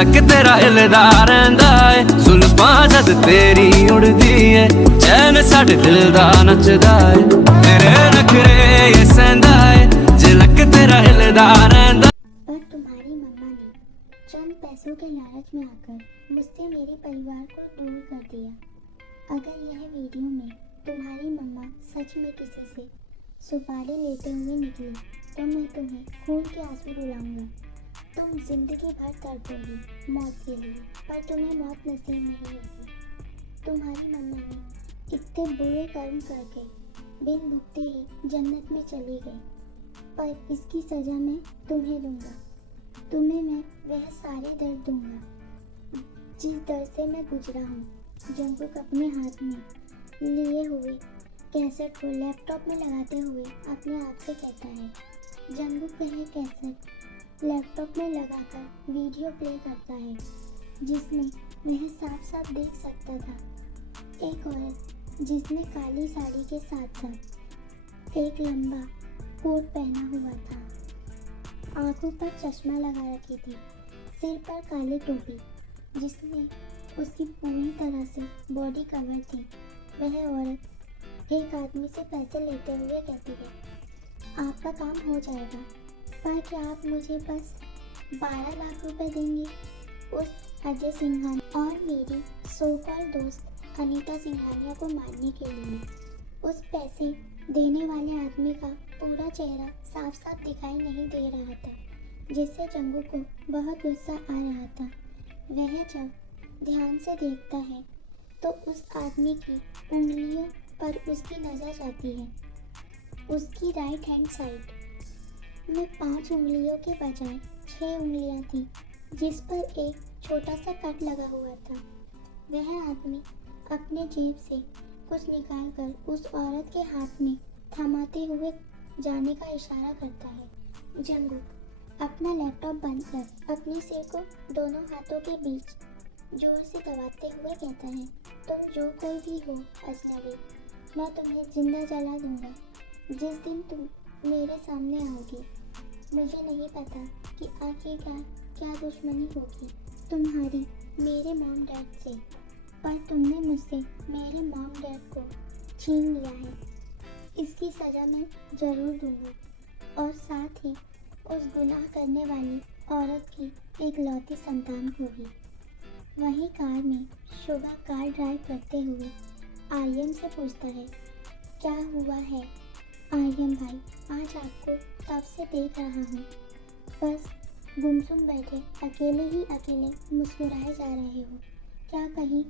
झलक तेरा हिलदा रहिंदा है, जुल्फां जद तेरी उड़दी है, चैन साडे दिल दा नचदा है, तेरे नखरे ये सहंदा है, झलक तेरा हिलदा रहिंदा। पर तुम्हारी मम्मा ने चंद पैसों के लालच में आकर मुझसे मेरे परिवार को दूर कर दिया। अगर यह वीडियो में तुम्हारी मम्मा सच में किसी से सुपारी लेते हुए निकली तो मैं तुम्हें खून के आंसू रुलाऊंगा। तुम जिंदगी भर तड़पोगी मौत के लिए, पर तुम्हें मौत नसीब नहीं होगी। तुम्हारी मम्मा ने इतने बुरे कर्म करके बिन भुगते ही जन्नत में चली गई, पर इसकी सज़ा मैं तुम्हें दूंगा। तुम्हें मैं वह सारे दर्द दूंगा जिस दर्द से मैं गुजरा हूँ। जंगकुक अपने हाथ में लिए हुए कैसेट को लैपटॉप में लगाते हुए अपने आप से कहता है। जंगकुक वह कैसेट लैपटॉप में लगाकर वीडियो प्ले करता है जिसमें वह साफ साफ देख सकता था एक औरत जिसने काली साड़ी के साथ साथ एक लंबा कोट पहना हुआ था, आंखों पर चश्मा लगा रखी थी, सिर पर काली टोपी जिसमें उसकी पूरी तरह से बॉडी कवर थी। वह औरत एक आदमी से पैसे लेते हुए कहती है, आपका काम हो जाएगा, पर क्या आप मुझे बस 12 लाख रुपए देंगे? उस अजय सिंघानिया और मेरी सो कॉल दोस्त अनीता सिंघानिया को मारने के लिए। उस पैसे देने वाले आदमी का पूरा चेहरा साफ साफ दिखाई नहीं दे रहा था, जिससे जंगकुक को बहुत गुस्सा आ रहा था। वह जब ध्यान से देखता है तो उस आदमी की उंगलियों पर उसकी नज़र जाती है। उसकी राइट हैंड साइड में 5 उंगलियों के बजाय 6 उंगलियां थी, जिस पर एक छोटा सा कट लगा हुआ था। वह आदमी अपने जेब से कुछ निकालकर उस औरत के हाथ में थमाते हुए जाने का इशारा करता है। जंगकुक अपना लैपटॉप बंद कर अपने सिर को दोनों हाथों के बीच जोर से दबाते हुए कहता है, तुम जो कोई भी हो अजनबी, मैं तुम्हें जिंदा जला दूंगा जिस दिन तुम मेरे सामने आओगी। मुझे नहीं पता कि आखिरकार क्या दुश्मनी होगी तुम्हारी मेरे मॉम डैड से, पर तुमने मुझसे मेरे मॉम डैड को छीन लिया है। इसकी सज़ा मैं ज़रूर दूंगी और साथ ही उस गुनाह करने वाली औरत की एक लौती संतान होगी। वही कार में शुभा कार ड्राइव करते हुए आर्यन से पूछता है, क्या हुआ है आर्यन भाई? आज आपको तब से देख रहा हूँ, बस गुमसुम बैठे अकेले ही अकेले मुस्कुराए जा रहे हो। क्या कहीं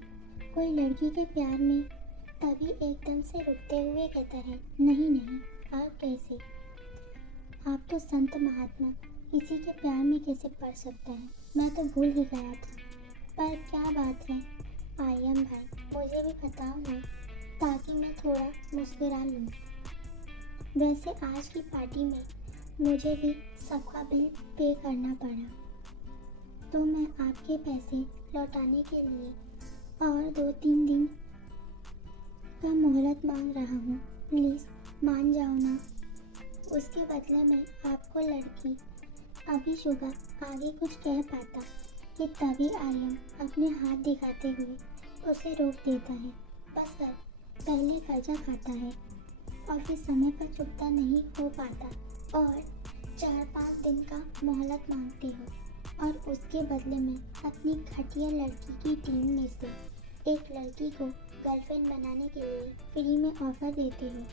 कोई लड़की के प्यार में? तभी एकदम से रुकते हुए कहता है, नहीं नहीं, आप कैसे? आप तो संत महात्मा, किसी के प्यार में कैसे पड़ सकता है? मैं तो भूल ही गया था। पर क्या बात है आर्यन भाई, मुझे भी बताओ ना, ताकि मैं थोड़ा मुस्कुरा लूँ। वैसे आज की पार्टी में मुझे भी सबका बिल पे करना पड़ा, तो मैं आपके पैसे लौटाने के लिए और 2-3 दिन का मोहलत मांग रहा हूँ। प्लीज़ मान जाओ ना। उसके बदले में आपको लड़की अभी शुभा आगे कुछ कह पाता कि तभी आर्यन अपने हाथ दिखाते हुए उसे रोक देता है। बस अब पहले कर्जा खाता है और फिर समय पर चुकता नहीं हो पाता और 4-5 दिन का मोहलत मांगते हो और उसके बदले में अपनी घटिया लड़की की टीम में से एक लड़की को गर्लफ्रेंड बनाने के लिए फ्री में ऑफर देते हो।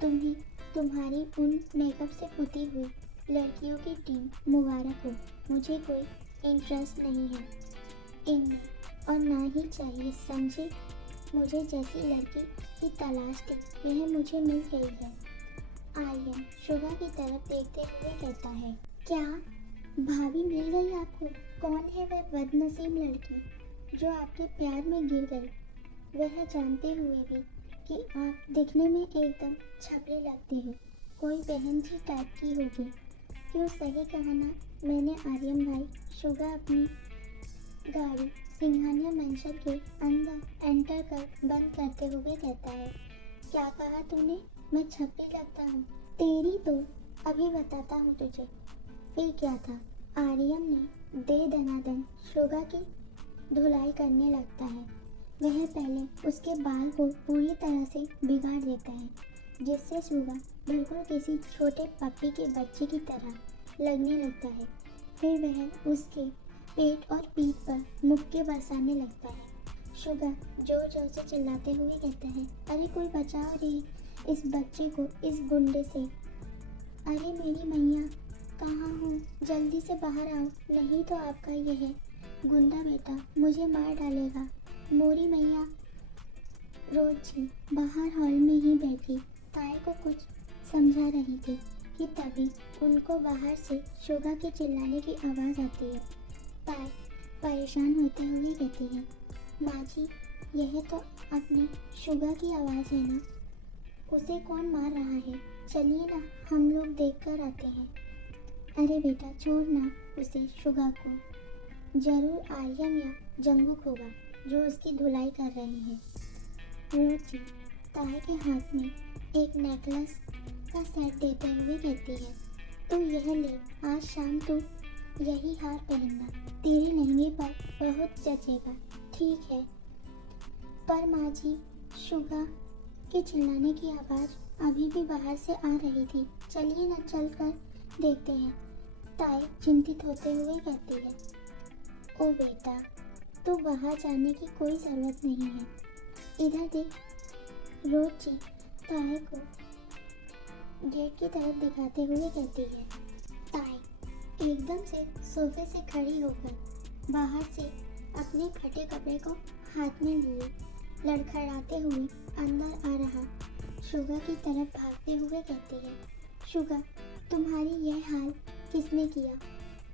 तुम्हें तुम्हारी उन मेकअप से पुती हुई लड़कियों की टीम मुबारक हो। मुझे कोई इंटरेस्ट नहीं है इनमें और ना ही चाहिए, समझे? मुझे जैसी लड़की की तलाश थी वह मुझे मिल गई है। आर्यन शुभा की तरफ देखते हुए कहता है, क्या भाभी मिल गई आपको? कौन है वह बदनसीब लड़की जो आपके प्यार में गिर गई, वह जानते हुए भी कि आप दिखने में एकदम छपरी लगती हो, कोई बहन जी टाइप की होगी। क्यों, सही कहा ना मैंने आर्यन भाई? शुभा अपनी गाड़ी सिंघानिया मेंशन के अंदर एंटर कर बंद करते हुए कहता है, क्या कहा तूने? मैं छपरी लगता हूँ? तेरी तो अभी बताता हूँ तुझे। फिर क्या था? आर्यन ने दे दनादन शुगा की धुलाई करने लगता है। वह पहले उसके बाल को पूरी तरह से बिगाड़ देता है, जिससे शुगा बिल्कुल किसी छोटे पप्पी के बच्चे की तरह लगने लगता है। फिर वह उसके पेट और पीठ पर मुक्के बरसाने लगता है। शुगा जोर जोर से चिल्लाते हुए कहता है, अरे कोई बचाओ रे इस बच्चे को इस गुंडे से। अरे मेरी मैया कहाँ हो, जल्दी से बाहर आओ, नहीं तो आपका यह गुंडा बेटा मुझे मार डालेगा। मोरी मैया। रोजी बाहर हॉल में ही बैठी ताए को कुछ समझा रही थी कि तभी उनको बाहर से शुगा के चिल्लाने की आवाज़ आती है। ताए परेशान होते हुए कहती है, माँ जी यह तो अपनी शुगा की आवाज़ है ना, उसे कौन मार रहा है, चलिए ना हम लोग देख कर आते हैं। अरे बेटा छोड़ना उसे, शुगा को जरूर आर्यन या जंगुक होगा जो उसकी धुलाई कर रहे हैं। रोजी ताए के हाथ में एक नेकलेस का सेट देते हुए कहती है, तू यह ले, आज शाम तू यही हार पहनना, तेरे लहंगे पर बहुत जचेगा, ठीक है। पर माँ जी शुगा के चिल्लाने की आवाज़ अभी भी बाहर से आ रही थी, चलिए ना चल कर देखते हैं। ताई चिंतित होते हुए कहती है, ओ बेटा तो बाहर जाने की कोई ज़रूरत नहीं है, इधर देख। रोजी ताई को गेट की तरफ दिखाते हुए कहती है। ताई एकदम से सोफे से खड़ी होकर बाहर से अपने फटे कपड़े को हाथ में लिए लड़खड़ाते हुए अंदर आ रहा शुगा की तरफ भागते हुए कहती है, शुगा तुम्हारी यह हाल किसने किया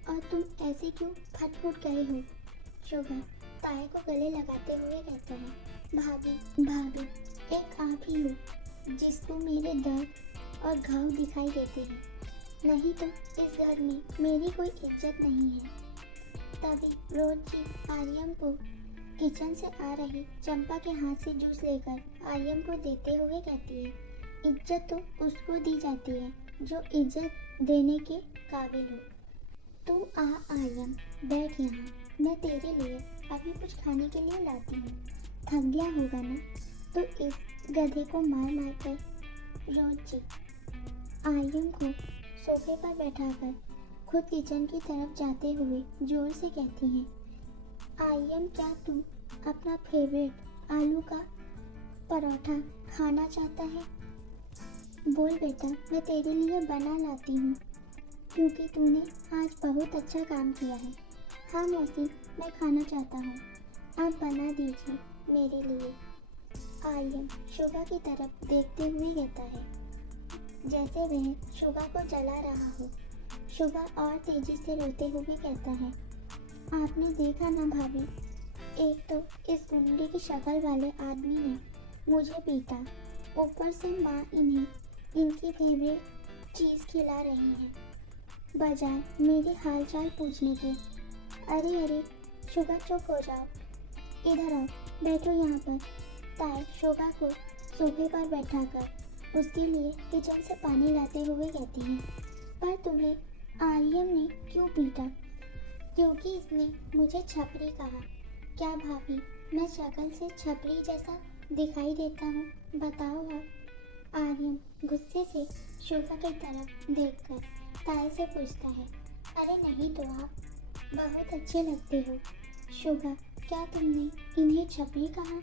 और तुम ऐसे क्यों फट-फुट गए हो। शुगा ताए को गले लगाते हुए कहता है, भाभी भाभी एक आप ही हो जिसको मेरे दर्द और घाव दिखाई देते हैं, नहीं तो इस घर में मेरी कोई इज्जत नहीं है। तभी रोजी आर्यन को किचन से आ रही चंपा के हाथ से जूस लेकर आर्यन को देते हुए कहती है, इज्जत तो उसको दी जाती है जो इज्जत देने के काबिल हो। तू आ आर्यन, बैठ यहाँ, मैं तेरे लिए अभी कुछ खाने के लिए लाती हूँ। थक गया होगा ना, तो इस गधे को मार मार कर। रोजी आर्यन को सोफे पर बैठाकर खुद किचन की तरफ जाते हुए जोर से कहती हैं, आर्यन क्या तुम अपना फेवरेट आलू का परोठा खाना चाहता है? बोल बेटा, मैं तेरे लिए बना लाती हूँ, क्योंकि तूने आज बहुत अच्छा काम किया है। हाँ मौसी, मैं खाना चाहता हूँ, आप बना दीजिए मेरे लिए। आर्यन शुगा की तरफ देखते हुए कहता है, जैसे वह शुगा को जला रहा हो। शुगा और तेजी से रोते हुए कहता है, आपने देखा ना भाभी, एक तो इस गुंडे की शक्ल वाले आदमी ने मुझे पीटा, ऊपर से माँ इन्हें इनकी फेवरेट चीज़ खिला रही है, बजाय मेरे हालचाल पूछने के। अरे अरे शुगा चुप हो जाओ, इधर आओ, बैठो यहाँ पर। ताई शुगा को सोफे पर बैठाकर उसके लिए किचन से पानी लाते हुए कहती है, पर तुम्हें आर्यन ने क्यों पीटा? क्योंकि इसने मुझे छपरी कहा। क्या भाभी, मैं शक्ल से छपरी जैसा दिखाई देता हूँ, बताओ आप? आर्यन गुस्से से शुगा की तरफ देखकर ताई से पूछता है, अरे नहीं तो आप बहुत अच्छे लगते हो। शुगा, क्या तुमने इन्हें छपरी कहा?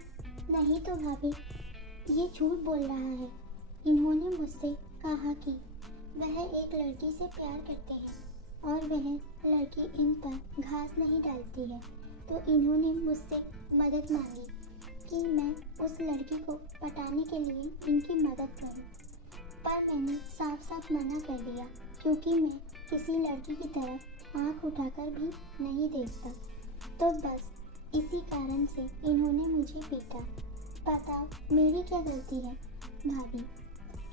नहीं तो भाभी, ये झूठ बोल रहा है। इन्होंने मुझसे कहा कि वह एक लड़की से प्यार करते हैं और वह लड़की इन पर घास नहीं डालती है, तो इन्होंने मुझसे मदद मांगी कि मैं उस लड़की को पटाने के लिए इनकी मदद करूं। पर मैंने साफ साफ मना कर दिया, क्योंकि मैं किसी लड़की की तरफ आंख उठाकर भी नहीं देखता। तो बस इसी कारण से इन्होंने मुझे पीटा। बताओ मेरी क्या गलती है भाभी?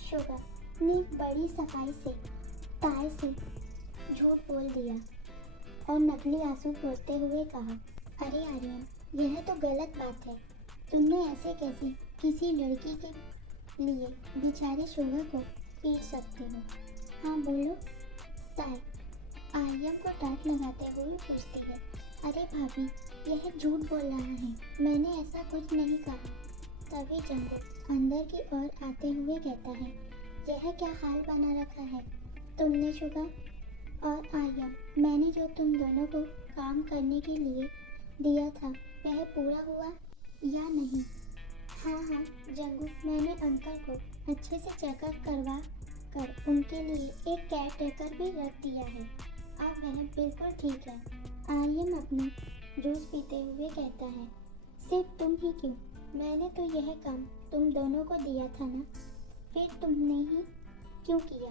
शुगा ने बड़ी सफाई से ताई से झूठ बोल दिया और नकली आंसू पोंछते हुए कहा, अरे आर्यन, यह तो गलत बात है। तुमने ऐसे कैसे किसी लड़की के लिए बेचारे शुगा को पीट सकते हो? हाँ बोलो। ताई आर्यन को डांट लगाते हुए पूछती है, अरे भाभी, यह झूठ बोल रहा है, मैंने ऐसा कुछ नहीं कहा। तभी जंगू अंदर की ओर आते हुए कहता है, यह क्या हाल बना रखा है तुमने शुगा और आर्यन, मैंने जो तुम दोनों को काम करने के लिए दिया था वह पूरा हुआ या नहीं? हाँ जंगू, मैंने अंकल को अच्छे से चेकअप करवा कर उनके लिए एक केयर टेकर भी रख दिया है, अब वह बिल्कुल ठीक है। आर्यन अपना जूस पीते हुए कहता है, सिर्फ तुम ही क्यों, मैंने तो यह काम तुम दोनों को दिया था ना, फिर तुमने ही क्यों किया?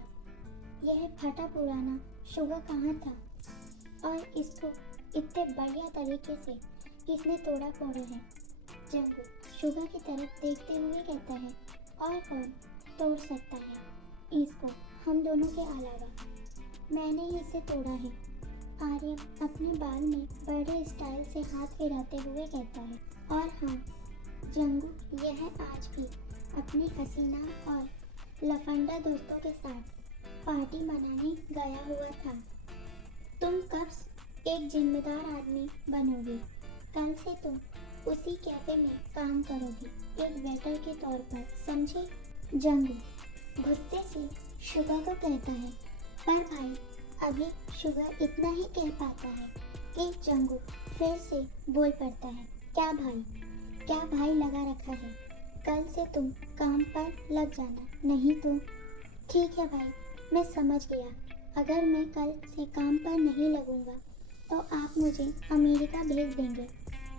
यह फटा पुराना शुगर कहाँ था और इसको इतने बढ़िया तरीके से किसने तोड़ा फोड़ा है? जंगू शुगर की तरफ देखते हुए कहता है, और कौन तोड़ सकता है इसको हम दोनों के अलावा? मैंने ही इसे तोड़ा है। आर्यन अपने बाल में बड़े स्टाइल से हाथ फिराते हुए कहता है, और हाँ जंगू, यह आज भी अपनी हसीना और लफंडा दोस्तों के साथ पार्टी मनाने गया हुआ था। तुम कब एक जिम्मेदार आदमी बनोगे? कल से तुम उसी कैफे में काम करोगी, एक वेटर के तौर पर, समझे? जंगू गुस्से से शुगर को कहता है, पर भाई, अभी शुगर इतना ही कह पाता है कि जंगू फिर से बोल पड़ता है, क्या भाई लगा रखा है, कल से तुम काम पर लग जाना, नहीं तो। ठीक है भाई, मैं समझ गया, अगर मैं कल से काम पर नहीं लगूंगा तो आप मुझे अमेरिका भेज देंगे।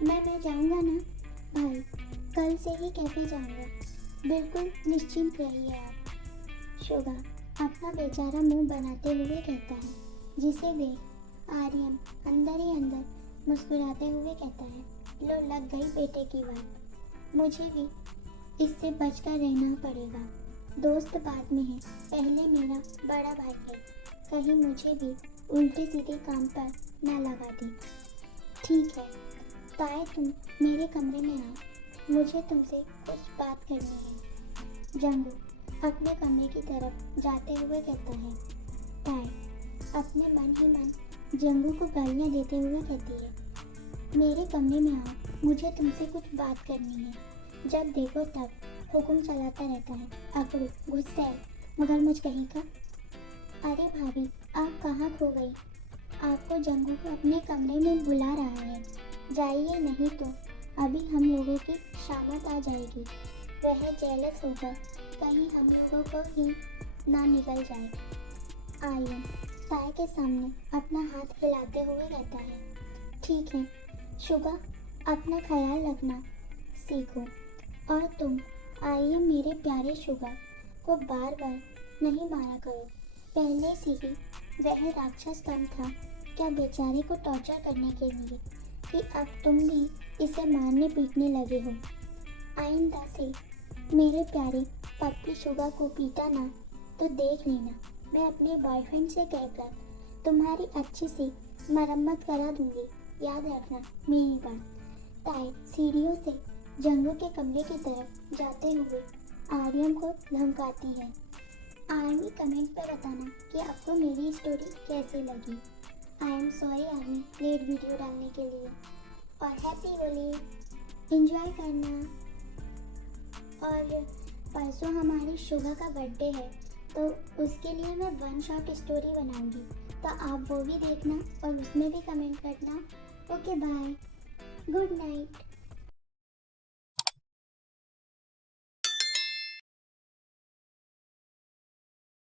मैं जाऊंगा ना भाई, कल से ही कैफे जाऊंगा, बिल्कुल निश्चिंत रहिए आप। शुगर अपना बेचारा मुंह बनाते हुए कहता है, जिसे देख आर्यन अंदर ही अंदर मुस्कुराते हुए कहता है, लो लग गई बेटे की बात, मुझे भी इससे बचकर रहना पड़ेगा। दोस्त बाद में है, पहले मेरा बड़ा भाई है, कहीं मुझे भी उल्टे सीधे काम पर ना लगा दे। ठीक है ताए, तुम मेरे कमरे में आओ, मुझे तुमसे कुछ बात करनी है। जंगू अपने कमरे की तरफ जाते हुए कहता है। ताए अपने मन ही मन जंगू को गालियाँ देते हुए कहती है, मेरे कमरे में आओ, मुझे तुमसे कुछ बात करनी है। जब देखो तब हुक्म चलाता रहता है, अकड़ू गुस्सा है, मगरमच्छ कहीं का। अरे भाभी, आप कहाँ खो गई? आपको जंगू को अपने कमरे में बुला रहा है, जाइए, नहीं तो अभी हम लोगों की शामत आ जाएगी। वह जेलस होकर कहीं हम लोगों को ही ना निकल जाए। आर्यन ताए के सामने अपना हाथ हिलाते हुए कहता है, ठीक है शुगा, अपना ख्याल रखना सीखो, और तुम आर्यन मेरे प्यारे शुगा को बार बार नहीं मारा करो, पहले से ही वह राक्षस कम था क्या बेचारे को टॉर्चर करने के लिए कि अब तुम भी इसे मारने पीटने लगे हो। आइंदा से मेरे प्यारे पप्पी शुगा को पीटा ना तो देख लेना, मैं अपने बॉयफ्रेंड से कहकर तुम्हारी अच्छी सी मरम्मत करा दूंगी, याद रखना मेरी बात। ताए सीढ़ियों से जंगू के कमरे की तरफ जाते हुए आर्यन को धमकाती है। आर्मी कमेंट पे बताना कि आपको मेरी स्टोरी कैसी लगी। I am sorry army late video डालने के लिए, और हैप्पी होली एंजॉय करना। और परसों हमारी शुगा का बर्थडे है, तो उसके लिए मैं वन शॉट स्टोरी बनाऊंगी, तो आप वो भी देखना और उसमें भी कमेंट करना। Okay bye, good night.